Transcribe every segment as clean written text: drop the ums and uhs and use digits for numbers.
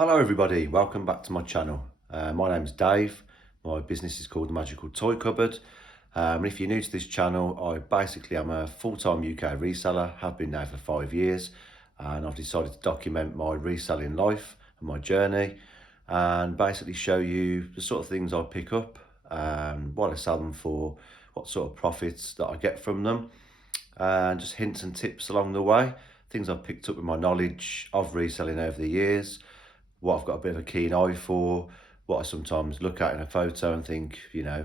Hello everybody, welcome back to my channel. My name's Dave. My business is called The Magical Toy Cupboard. And if you're new to this channel, I'm a full-time UK reseller, have been now for 5 years, and I've decided to document my reselling life and my journey and basically show you the sort of things I pick up and what I sell them for, what sort of profits that I get from them, and just hints and tips along the way, things I've picked up with my knowledge of reselling over the years, what I've got a bit of a keen eye for, what I sometimes look at in a photo and think, I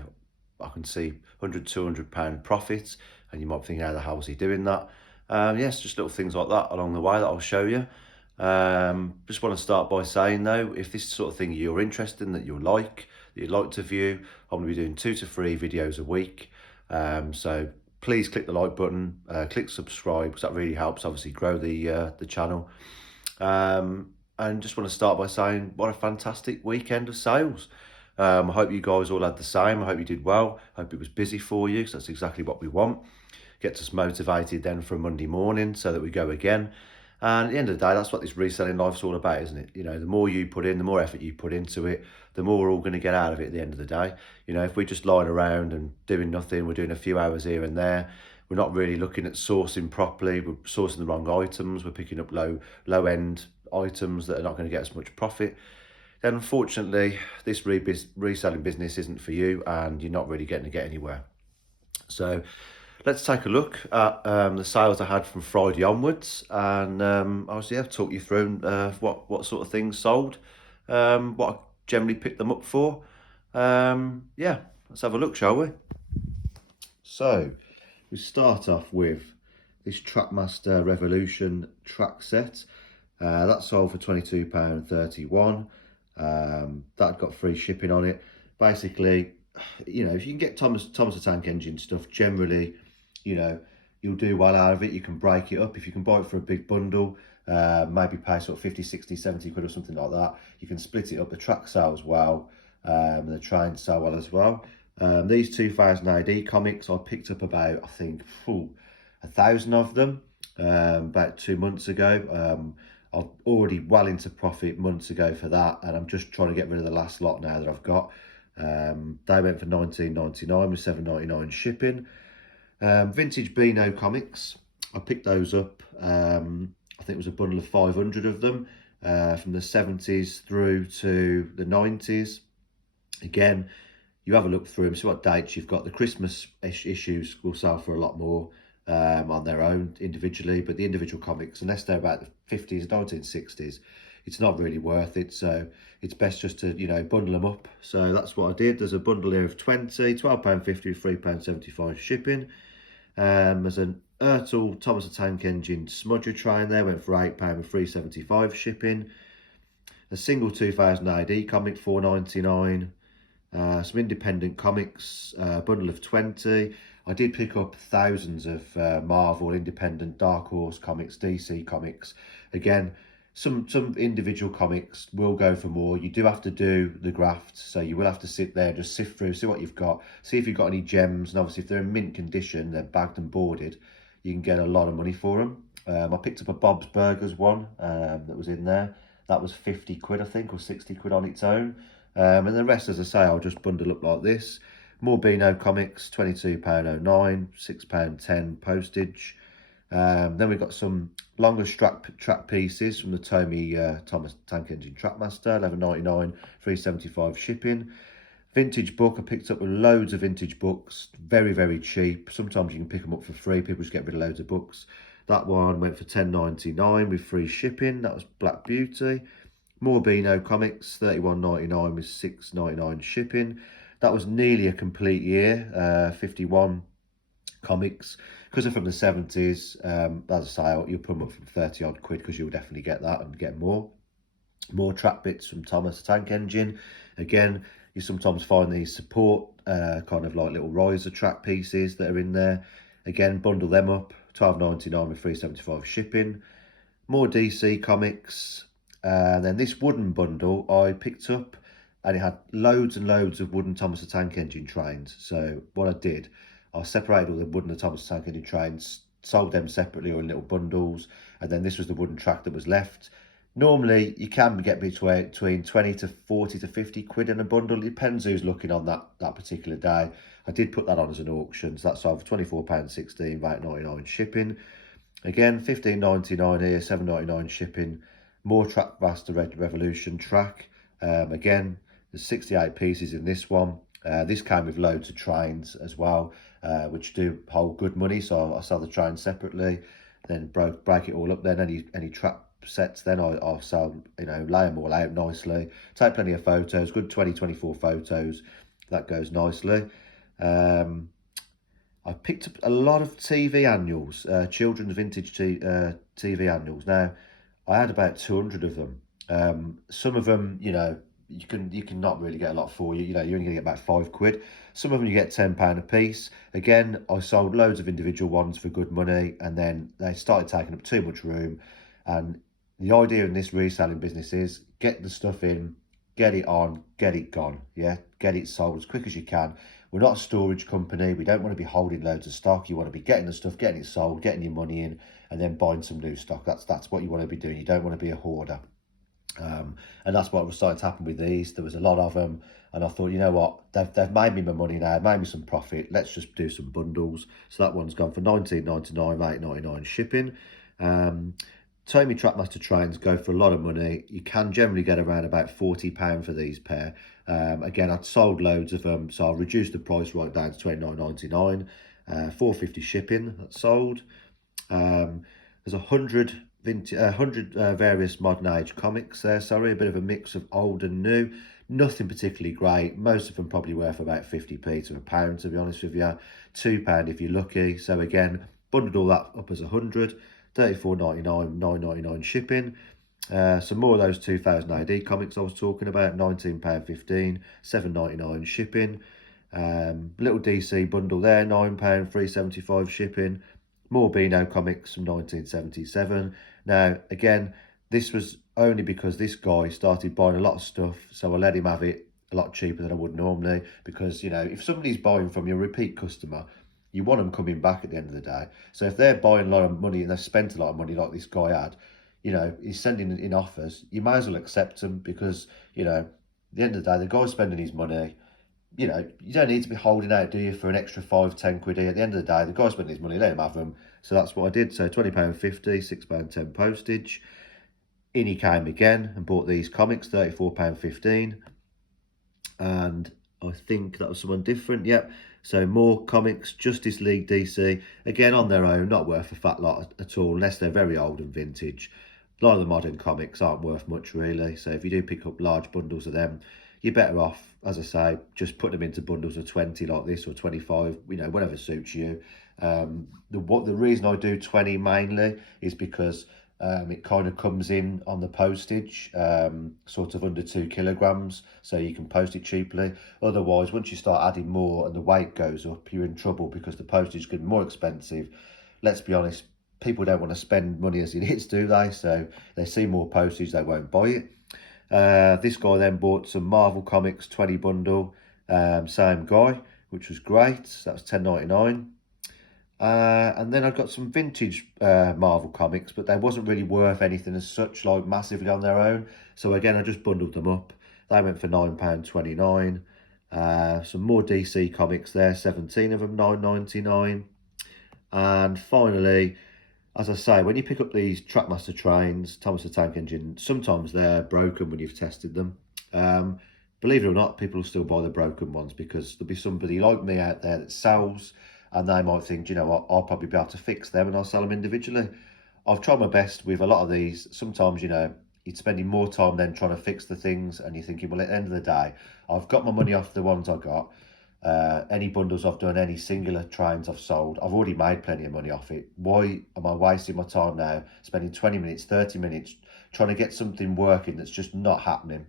can see 100, £200 profit, and you might think, how the hell is he doing that? Yes, just little things like that along the way that I'll show you. Just want to start by saying though, if this sort of thing you're interested in, that you'd like to view, I'm going to be doing 2 to 3 videos a week. So please click the like button, click subscribe, because that really helps obviously grow the channel. And just want to start by saying what a fantastic weekend of sales. I hope you guys all had the same. I hope you did well. I hope it was busy for you, because that's exactly what we want. Gets us motivated then for a Monday morning so that we go again. And at the end of the day, that's what this reselling life's all about, isn't it? The more you put in, the more effort you put into it, the more we're all going to get out of it at the end of the day. If we're just lying around and doing nothing, we're doing a few hours here and there, we're not really looking at sourcing properly, we're sourcing the wrong items, we're picking up low end items that are not going to get us much profit, then unfortunately this reselling business isn't for you, and you're not really getting to get anywhere. So let's take a look at the sales I had from Friday onwards, and I'll talk you through what sort of things sold, what I generally picked them up for. Let's have a look, shall we? So we start off with this Trackmaster Revolution track set. That sold for £22.31. That got free shipping on it. Basically, if you can get Thomas the Tank Engine stuff, generally, you'll do well out of it. You can break it up. If you can buy it for a big bundle, maybe pay sort of 50, 60, 70 quid or something like that. You can split it up. The track sells well, and the trains sell well as well. These 2000 AD comics, I picked up about, I think, 1,000 of them about 2 months ago. I'm already well into profit months ago for that, and I'm just trying to get rid of the last lot now that I've got. They went for £19.99 with £7.99 shipping. Vintage Beano comics, I picked those up. I think it was a bundle of 500 of them, from the 70s through to the 90s. Again, you have a look through them, see what dates you've got. The Christmas issues will sell for a lot more on their own individually, but the individual comics, unless they're about the 50s, 1960s, it's not really worth it. So it's best just to bundle them up. So that's what I did. There's a bundle here of 20, £12.50 with £3.75 shipping. There's an Ertl Thomas the Tank Engine smudger train there, went for £8 with £3.75 shipping. A single 2000 AD comic, £4.99. Some independent comics, bundle of 20. I did pick up thousands of Marvel, independent, Dark Horse comics, DC comics. Again, some individual comics will go for more. You do have to do the graft, so you will have to sit there, just sift through, see what you've got, see if you've got any gems, and obviously if they're in mint condition, they're bagged and boarded, you can get a lot of money for them. I picked up a Bob's Burgers one that was in there. That was 50 quid, I think, or 60 quid on its own. And the rest, as I say, I'll just bundle up like this. More Beano comics, £22.09, £6.10 postage. Then we've got some longer track pieces from the Thomas Tank Engine Trackmaster, £11.99, £3.75 shipping. Vintage book, I picked up loads of vintage books, very, very cheap. Sometimes you can pick them up for free, people just get rid of loads of books. That one went for £10.99 with free shipping, that was Black Beauty. More Beano comics, £31.99 with £6.99 shipping. That was nearly a complete year, 51 comics. Because they're from the 70s, as I say, you'll put them up from 30 odd quid, because you'll definitely get that and get more. More track bits from Thomas the Tank Engine. Again, you sometimes find these support, kind of like little riser track pieces that are in there. Again, bundle them up, £12.99 with £3.75 shipping. More DC comics. And then this wooden bundle I picked up, and it had loads and loads of wooden Thomas the Tank Engine trains. So what I did, I separated all the wooden Thomas the Tank Engine trains, sold them separately or in little bundles, and then this was the wooden track that was left. Normally, you can get between 20 to 40 to 50 quid in a bundle. It depends who's looking on that particular day. I did put that on as an auction, so that's sold for £24.16, £8.99 shipping. Again, £15.99 here, £7.99 shipping. More Trackmaster Revolution track. Again, there's 68 pieces in this one. This came with loads of trains as well, which do hold good money. So I sell the trains separately, then break it all up. Then any track sets, then I'll sell, lay them all out nicely. Take plenty of photos, good 2024 photos. That goes nicely. I picked up a lot of TV annuals, children's vintage TV annuals. Now, I had about 200 of them. Some of them, you can not really get a lot for you. You're only going to get about £5. Some of them you get £10 a piece. Again, I sold loads of individual ones for good money, and then they started taking up too much room. And the idea in this reselling business is get the stuff in, get it on, get it gone. Yeah, get it sold as quick as you can. We're not a storage company. We don't want to be holding loads of stock. You want to be getting the stuff, getting it sold, getting your money in, and then buying some new stock. That's what you want to be doing. You don't want to be a hoarder. And that's what was starting to happen with these. There was a lot of them, and I thought, you know what, they've made me my money now, made me some profit. Let's just do some bundles. So that one's gone for £19.99, £8.99 shipping. Tommy Trackmaster trains go for a lot of money. You can generally get around about £40 for these pair. Again, I'd sold loads of them, so I'll reduce the price right down to £29.99. £4.50 shipping, that's sold. There's 100 various modern age comics there. Sorry, a bit of a mix of old and new. Nothing particularly great. Most of them probably worth about 50p to £1, to be honest with you. £2 if you're lucky. So again, bundled all that up as 100. £34.99, £9.99 shipping. Some more of those 2000 AD comics I was talking about, £19.15, £7.99 shipping. Little DC bundle there, £9, £3.75 shipping. More Beano comics from 1977. Now, again, this was only because this guy started buying a lot of stuff, so I let him have it a lot cheaper than I would normally, because, if somebody's buying from you, a repeat customer, you want them coming back at the end of the day. So if they're buying a lot of money and they've spent a lot of money like this guy had, he's sending in offers, you might as well accept them, because, at the end of the day, the guy's spending his money. You don't need to be holding out, do you, for an extra 5-10 quid here. At the end of the day, the guy's spending his money, let him have them. So that's what I did. So £20.50, £6.10 postage. In he came again and bought these comics, £34.15. And I think that was someone different. Yep. So more comics, Justice League DC, again on their own, not worth a fat lot at all, unless they're very old and vintage. A lot of the modern comics aren't worth much, really. So if you do pick up large bundles of them, you're better off, as I say, just put them into bundles of 20 like this, or 25, whatever suits you. The reason I do 20 mainly is because it kind of comes in on the postage, sort of under 2 kilograms, so you can post it cheaply. Otherwise, once you start adding more and the weight goes up, you're in trouble, because the postage is getting more expensive. Let's be honest, people don't want to spend money as it is, do they? So they see more postage, they won't buy it. This guy then bought some Marvel Comics 20 bundle, same guy, which was great. So that was £10.99. And then I've got some vintage Marvel comics, but they wasn't really worth anything as such, like massively on their own. So again, I just bundled them up. They went for £9.29. Some more DC comics there, 17 of them, £9.99. And finally, as I say, when you pick up these Trackmaster trains, Thomas the Tank Engine, sometimes they're broken when you've tested them. Believe it or not, people will still buy the broken ones, because there'll be somebody like me out there that sells, and they might think, you know what, I'll probably be able to fix them, and I'll sell them individually. I've tried my best with a lot of these. Sometimes, you're spending more time than trying to fix the things, and you're thinking, well, at the end of the day, I've got my money off the ones I got. Any bundles I've done, any singular trains I've sold, I've already made plenty of money off it. Why am I wasting my time now, spending 20 minutes, 30 minutes trying to get something working that's just not happening?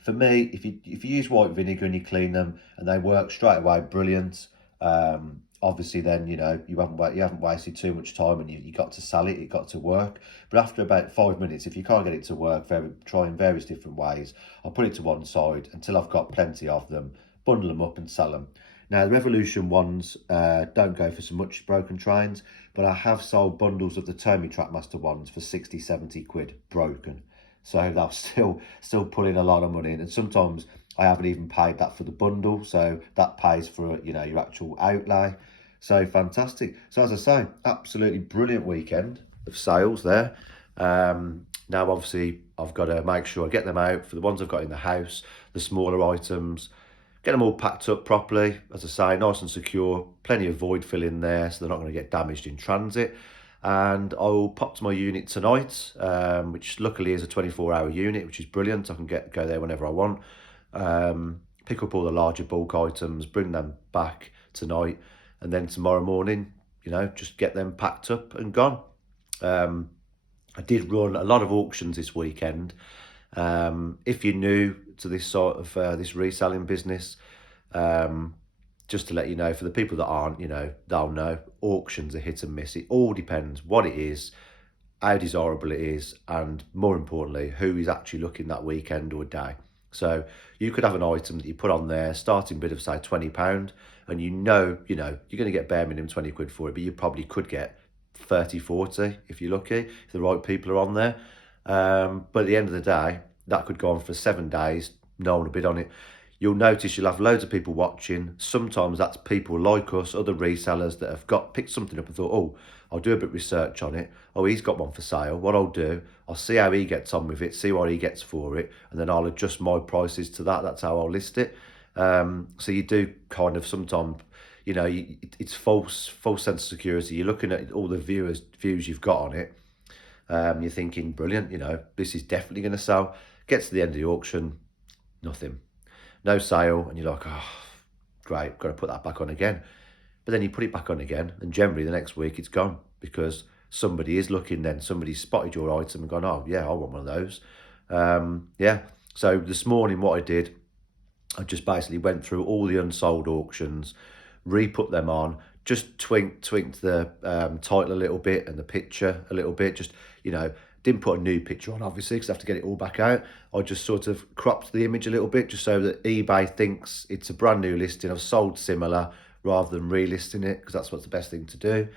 For me, if you use white vinegar and you clean them and they work straight away, brilliant. Obviously then, you haven't wasted too much time, and you got to sell it, it got to work. But after about 5 minutes, if you can't get it to work, trying various different ways, I'll put it to one side until I've got plenty of them, bundle them up and sell them. Now, the Revolution ones don't go for so much broken trains, but I have sold bundles of the Tommy Trackmaster ones for 60, 70 quid broken. So they're still pulling a lot of money in, and sometimes I haven't even paid that for the bundle, so that pays for, you know, your actual outlay. So fantastic. So as I say, absolutely brilliant weekend of sales there. Now obviously I've got to make sure I get them out for the ones I've got in the house, the smaller items, get them all packed up properly, as I say, nice and secure, plenty of void fill in there so they're not going to get damaged in transit. And I'll pop to my unit tonight, which luckily is a 24-hour unit, which is brilliant. I can go there whenever I want. Pick up all the larger bulk items, bring them back tonight, and then tomorrow morning, you know, just get them packed up and gone. I did run a lot of auctions this weekend. If you're new to this sort of this reselling business, just to let you know, for the people that aren't, you know, they'll know auctions are hit and miss. It all depends what it is, how desirable it is, and more importantly, who is actually looking that weekend or day. So you could have an item that you put on there, starting bid of say £20, and you know, you're going to get bare minimum 20 quid for it, but you probably could get 30, 40 if you're lucky, if the right people are on there. But at the end of the day, that could go on for 7 days, no one will bid on it. You'll notice you'll have loads of people watching. Sometimes that's people like us, other resellers that have picked something up and thought, oh, I'll do a bit of research on it. Oh, he's got one for sale. What I'll do, I'll see how he gets on with it, see what he gets for it, and then I'll adjust my prices to that. That's how I'll list it. So you do kind of sometimes, you know, it's false sense of security. You're looking at all the views you've got on it. You're thinking, brilliant, you know, this is definitely going to sell. Gets to the end of the auction, nothing. No sale, and you're like, oh, great, got to put that back on again. But then you put it back on again, and generally the next week it's gone because somebody is looking then. Somebody spotted your item and gone, oh, yeah, I want one of those. Yeah, so this morning what I did, I just basically went through all the unsold auctions, re-put them on, just tweaked the title a little bit and the picture a little bit, just, you know, didn't put a new picture on, obviously, because I have to get it all back out. I just sort of cropped the image a little bit just so that eBay thinks it's a brand new listing. I've sold similar rather than relisting it, because that's what's the best thing to do.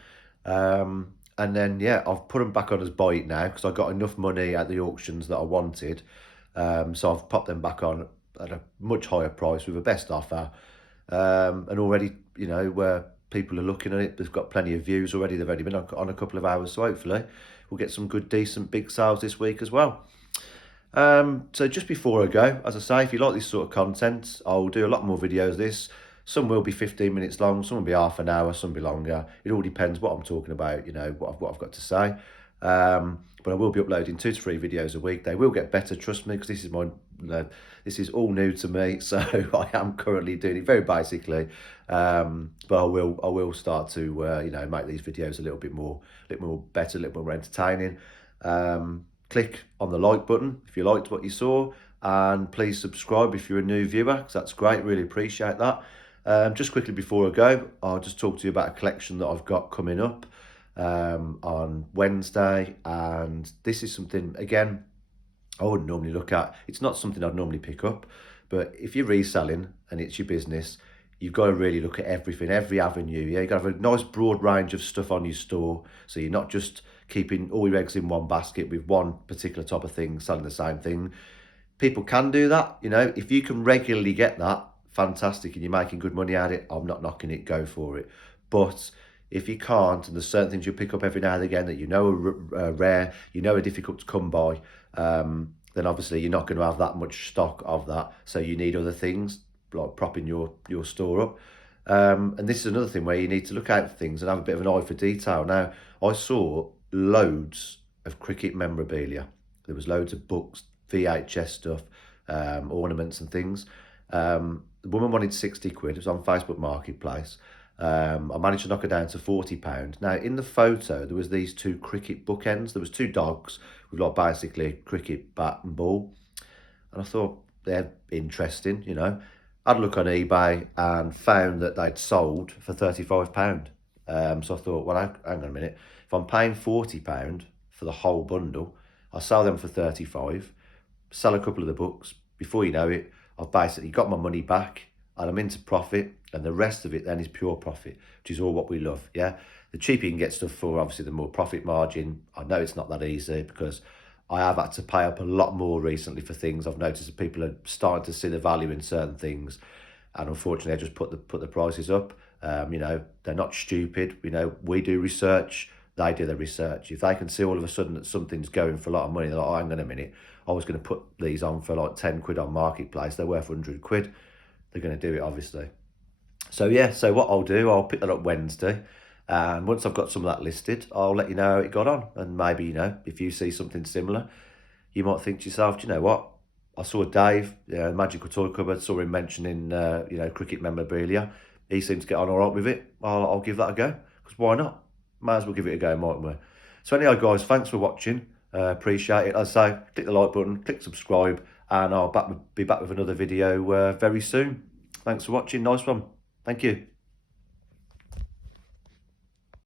And then, yeah, I've put them back on as buy it now because I got enough money at the auctions that I wanted. So I've popped them back on at a much higher price with a best offer. And already, you know, where people are looking at it, they've got plenty of views already. They've only been on a couple of hours, so hopefully we'll get some good, decent, big sales this week as well. So just before I go, as I say, if you like this sort of content, I'll do a lot more videos of this. Some will be 15 minutes long, some will be half an hour, some will be longer. It all depends what I'm talking about, you know, what I've got to say. But I will be uploading 2 to 3 videos a week. They will get better, trust me, because this is all new to me. So I am currently doing it very basically. But I will start to you know, make these videos a little bit more better, a little more entertaining. Click on the like button if you liked what you saw, and please subscribe if you're a new viewer, because that's great. Really appreciate that. Just quickly before I go, I'll just talk to you about a collection that I've got coming up on Wednesday, and this is something, again, I wouldn't normally look at. It's not something I'd normally pick up, but if you're reselling and it's your business, you've got to really look at everything, every avenue. Yeah, you've got to have a nice broad range of stuff on your store, so you're not just keeping all your eggs in one basket with one particular type of thing, selling the same thing. People can do that, you know. If you can regularly get that, fantastic, and you're making good money at it, I'm not knocking it, go for it. But if you can't, and there's certain things you pick up every now and again that you know are rare, you know are difficult to come by, then obviously you're not going to have that much stock of that. So you need other things, like propping your store up. And this is another thing where you need to look out for things and have a bit of an eye for detail. Now, I saw loads of cricket memorabilia. There was loads of books, VHS stuff, ornaments and things. The woman wanted 60 quid. It was on Facebook Marketplace. I managed to knock her down to £40. Now, in the photo, there was these 2 cricket bookends. There was 2 dogs with like basically cricket bat and ball. And I thought, they're interesting, you know. I had a look on eBay and found that they'd sold for £35. So I thought, well, hang on a minute. If I'm paying £40 for the whole bundle, I'll sell them for 35, sell a couple of the books. Before you know it, I've basically got my money back and I'm into profit, and the rest of it then is pure profit, which is all what we love, yeah? The cheaper you can get stuff for, obviously, the more profit margin. I know it's not that easy because I have had to pay up a lot more recently for things. I've noticed that people are starting to see the value in certain things, and unfortunately, I just put the prices up. You know, they're not stupid. You know, we do research, they do the research. If they can see all of a sudden that something's going for a lot of money, they're like, oh, hang on a minute, I was going to put these on for like 10 quid on Marketplace, they're worth 100 quid. They're going to do it, obviously. So yeah, so what I'll do, I'll pick that up Wednesday, and once I've got some of that listed, I'll let you know how it got on. And maybe, you know, if you see something similar, you might think to yourself, do you know what? I saw Dave, Magical Toy Cupboard, saw him mentioning, you know, cricket memorabilia. He seems to get on all right with it. I'll give that a go, because why not? Might as well give it a go, mightn't we? So anyhow, guys, thanks for watching. Appreciate it. As I say, click the like button, click subscribe, and I'll be back with another video very soon. Thanks for watching. Nice one. Thank you.